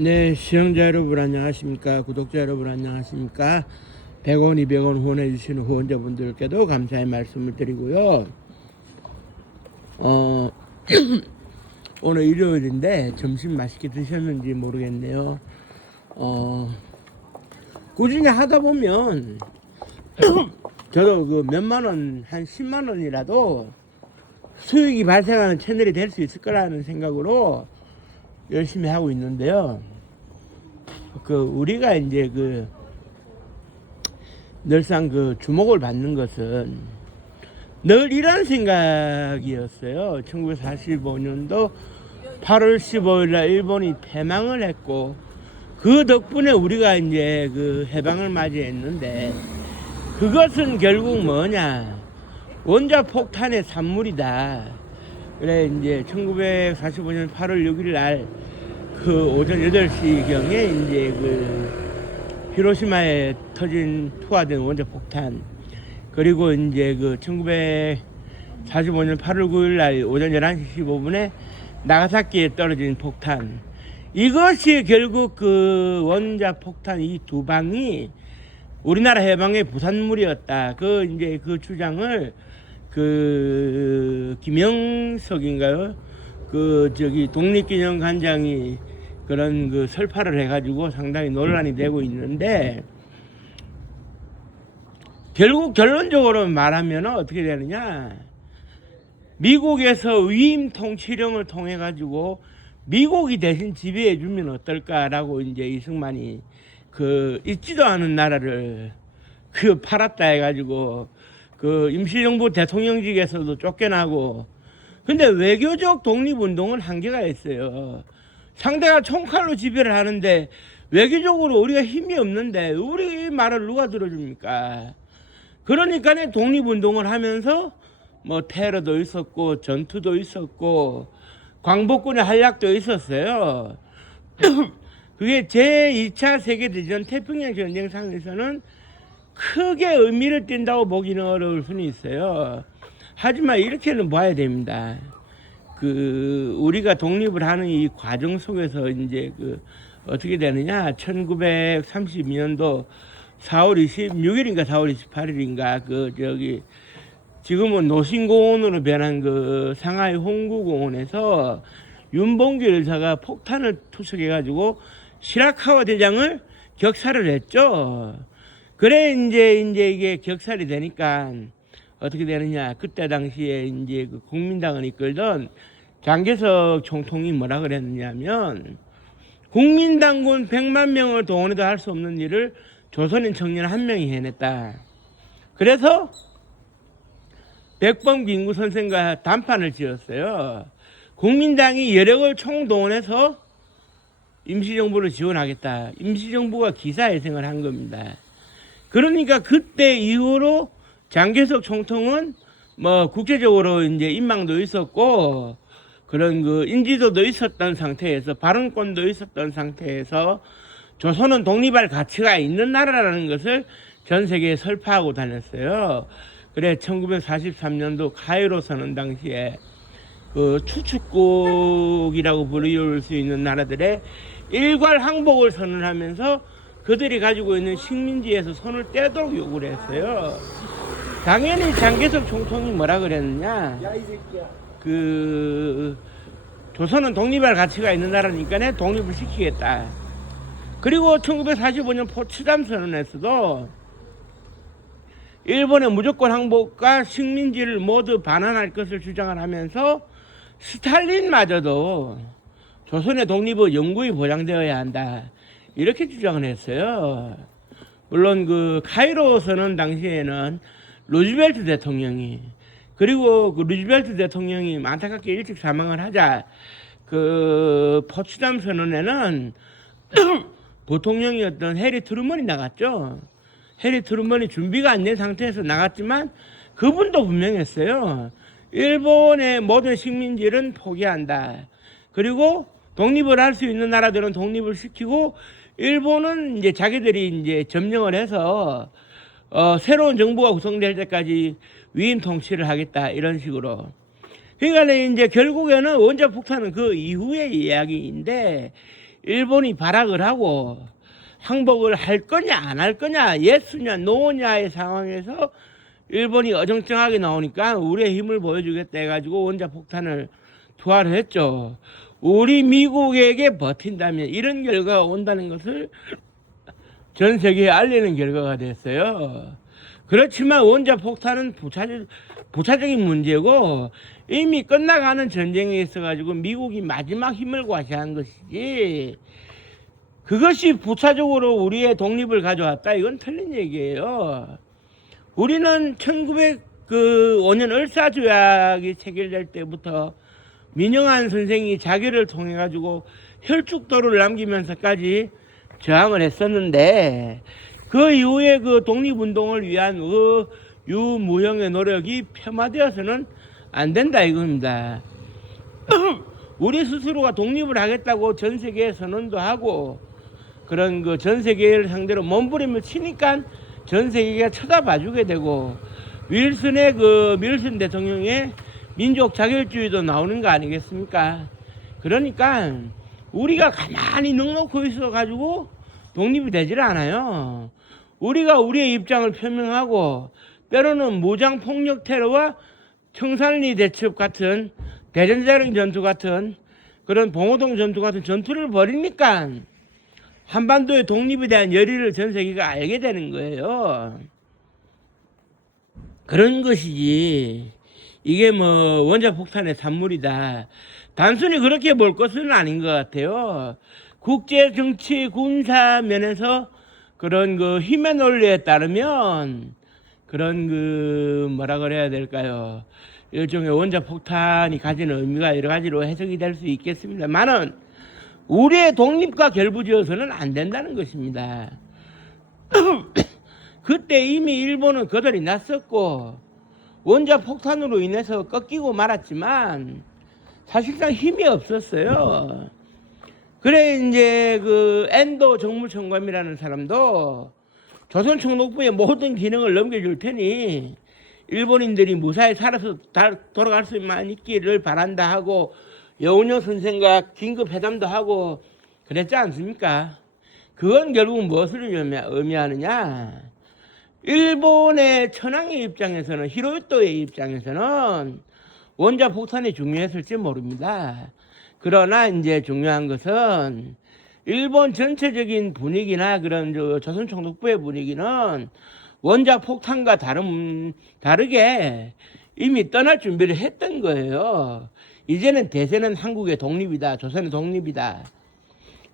네, 시청자 여러분 안녕하십니까? 구독자 여러분 안녕하십니까? 100원, 200원 후원해 주시는 후원자분들께도 감사의 말씀을 드리고요. 오늘 일요일인데 점심 맛있게 드셨는지 모르겠네요. 꾸준히 하다 보면 저도 그 몇만 원, 한 10만 원이라도 수익이 발생하는 채널이 될 수 있을 거라는 생각으로 열심히 하고 있는데요. 우리가 이제 늘상 주목을 받는 것은 늘 이런 생각이었어요. 1945년도 8월 15일 날 일본이 패망을 했고, 그 덕분에 우리가 이제 해방을 맞이했는데, 그것은 결국 뭐냐? 원자폭탄의 산물이다. 그래, 이제 1945년 8월 6일 날 오전 8시경에 이제 히로시마에 터진 투하된 원자폭탄, 그리고 이제 1945년 8월 9일 날 오전 11시 15분에 나가사키에 떨어진 폭탄, 이것이 결국 원자폭탄 이 두 방이 우리나라 해방의 부산물이었다. 이제 주장을 김영석인가요? 독립기념관장이 그런 설파를 해가지고 상당히 논란이 되고 있는데, 결국 결론적으로 말하면 어떻게 되느냐? 미국에서 위임 통치령을 통해 가지고 미국이 대신 지배해 주면 어떨까라고 이제 이승만이 있지도 않은 나라를 팔았다 해가지고 임시정부 대통령직에서도 쫓겨나고. 근데 외교적 독립운동은 한계가 있어요. 상대가 총칼로 지배를 하는데 외교적으로 우리가 힘이 없는데 우리 말을 누가 들어줍니까? 그러니까 독립운동을 하면서 뭐 테러도 있었고 전투도 있었고 광복군의 활약도 있었어요. 그게 제2차 세계대전 태평양 전쟁상에서는 크게 의미를 띈다고 보기는 어려울 수는 있어요. 하지만 이렇게는 봐야 됩니다. 우리가 독립을 하는 이 과정 속에서 이제 어떻게 되느냐? 1932년도 4월 26일인가 4월 28일인가 지금은 노신공원으로 변한 상하이 홍구공원에서 윤봉길 의사가 폭탄을 투척해가지고 시라카와 대장을 격살을 했죠. 그래 이제 이게 격살이 되니까 어떻게 되느냐? 그때 당시에 이제 국민당을 이끌던 장개석 총통이 뭐라 그랬느냐면, 국민당군 100만 명을 동원해도 할 수 없는 일을 조선인 청년 한 명이 해냈다. 그래서 백범 김구 선생과 단판을 지었어요. 국민당이 여력을 총동원해서 임시정부를 지원하겠다. 임시정부가 기사회생을 한 겁니다. 그러니까 그때 이후로 장개석 총통은 뭐 국제적으로 이제 인망도 있었고 그런 인지도도 있었던 상태에서 발언권도 있었던 상태에서 조선은 독립할 가치가 있는 나라라는 것을 전 세계에 설파하고 다녔어요. 그래 1943년도 카이로 선언 당시에 추축국이라고 부를 수 있는 나라들의 일괄 항복을 선언하면서 그들이 가지고 있는 식민지에서 손을 떼도록 요구를 했어요. 당연히 장개석 총통이 뭐라 그랬느냐? 야, 이 새끼야. 조선은 독립할 가치가 있는 나라니까 독립을 시키겠다. 그리고 1945년 포츠담 선언에서도 일본의 무조건 항복과 식민지를 모두 반환할 것을 주장을 하면서 스탈린마저도 조선의 독립은 영구히 보장되어야 한다. 이렇게 주장을 했어요. 물론 카이로 선언 당시에는 루즈벨트 대통령이, 그리고 루즈벨트 대통령이 안타깝게 일찍 사망을 하자 포츠담 선언에는 부통령이었던 해리 트루먼이 나갔죠. 해리 트루먼이 준비가 안 된 상태에서 나갔지만 그분도 분명했어요. 일본의 모든 식민지는 포기한다. 그리고 독립을 할 수 있는 나라들은 독립을 시키고 일본은 이제 자기들이 이제 점령을 해서 새로운 정부가 구성될 때까지 위임 통치를 하겠다, 이런 식으로. 그러니까 이제 결국에는 원자폭탄은 그 이후의 이야기인데, 일본이 발악을 하고 항복을 할 거냐 안 할 거냐 예수냐 노냐의 상황에서 일본이 어정쩡하게 나오니까 우리의 힘을 보여주겠다 해가지고 원자폭탄을 투하를 했죠. 우리 미국에게 버틴다면 이런 결과가 온다는 것을 전 세계에 알리는 결과가 됐어요. 그렇지만 원자폭탄은 부차적인 문제고 이미 끝나가는 전쟁에 있어가지고 미국이 마지막 힘을 과시한 것이지 그것이 부차적으로 우리의 독립을 가져왔다 이건 틀린 얘기예요. 우리는 1905년 을사조약이 체결될 때부터 민영환 선생이 자기를 통해 가지고 혈축도를 남기면서까지 저항을 했었는데 그 이후에 그 독립운동을 위한 그 유무형의 노력이 폄하되어서는 안 된다 이겁니다. 우리 스스로가 독립을 하겠다고 전 세계에 선언도 하고 그런 그 전 세계를 상대로 몸부림을 치니까 전 세계가 쳐다봐주게 되고 윌슨 대통령의 민족 자결주의도 나오는 거 아니겠습니까? 그러니까 우리가 가만히 넉넉히 있어 가지고 독립이 되질 않아요. 우리가 우리의 입장을 표명하고 때로는 무장 폭력 테러와 청산리 대첩 같은 대전자령 전투 같은 그런 봉오동 전투 같은 전투를 벌이니까 한반도의 독립에 대한 열의를 전 세계가 알게 되는 거예요. 그런 것이지 이게 뭐 원자폭탄의 산물이다 단순히 그렇게 볼 것은 아닌 것 같아요. 국제 정치 군사 면에서 그런 그 힘의 논리에 따르면 그런 그 뭐라 그래야 될까요? 일종의 원자폭탄이 가지는 의미가 여러 가지로 해석이 될 수 있겠습니다만은 우리의 독립과 결부지어서는 안 된다는 것입니다. 그때 이미 일본은 거덜이 났었고 원자폭탄으로 인해서 꺾이고 말았지만 사실상 힘이 없었어요. 그래 이제 그 엔도 정무총감이라는 사람도 조선총독부의 모든 기능을 넘겨줄 테니 일본인들이 무사히 살아서 돌아갈 수만 있기를 바란다 하고 여운여 선생과 긴급 회담도 하고 그랬지 않습니까? 그건 결국 무엇을 의미하느냐? 일본의 천황의 입장에서는 히로요토의 입장에서는 원자폭탄이 중요했을지 모릅니다. 그러나 이제 중요한 것은 일본 전체적인 분위기나 그런 조선총독부의 분위기는 원자폭탄과 다르게 이미 떠날 준비를 했던 거예요. 이제는 대세는 한국의 독립이다. 조선의 독립이다.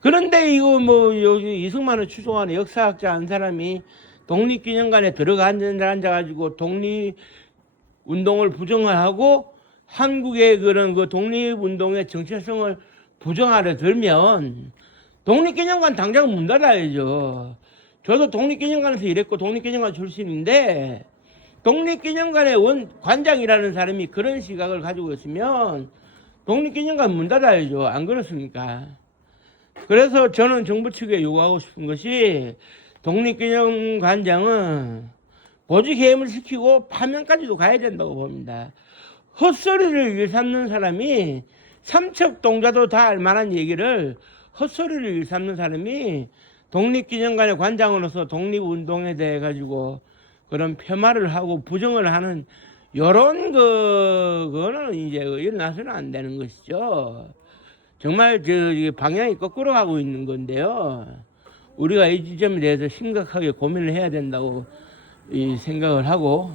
그런데 이거 뭐 여기 이승만을 추종하는 역사학자 한 사람이 독립기념관에 들어가 앉아가지고 독립운동을 부정을 하고 한국의 그런 그 독립운동의 정체성을 부정하려 들면 독립기념관 당장 문 닫아야죠. 저도 독립기념관에서 일했고 독립기념관 출신인데 독립기념관의 관장이라는 사람이 그런 시각을 가지고 있으면 독립기념관 문 닫아야죠. 안 그렇습니까? 그래서 저는 정부 측에 요구하고 싶은 것이 독립기념관장은 보직 해임을 시키고 파면까지도 가야 된다고 봅니다. 헛소리를 일삼는 사람이 삼척동자도 다 알만한 얘기를 헛소리를 일삼는 사람이 독립기념관의 관장으로서 독립운동에 대해 가지고 그런 폄하를 하고 부정을 하는 요런 그거는 이제 일어나서는 안 되는 것이죠. 정말 방향이 거꾸로 가고 있는 건데요. 우리가 이 지점에 대해서 심각하게 고민을 해야 된다고 생각을 하고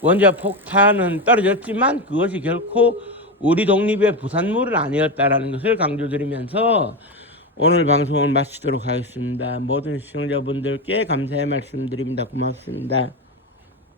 원자폭탄은 떨어졌지만 그것이 결코 우리 독립의 부산물은 아니었다라는 것을 강조드리면서 오늘 방송을 마치도록 하겠습니다. 모든 시청자분들께 감사의 말씀드립니다. 고맙습니다.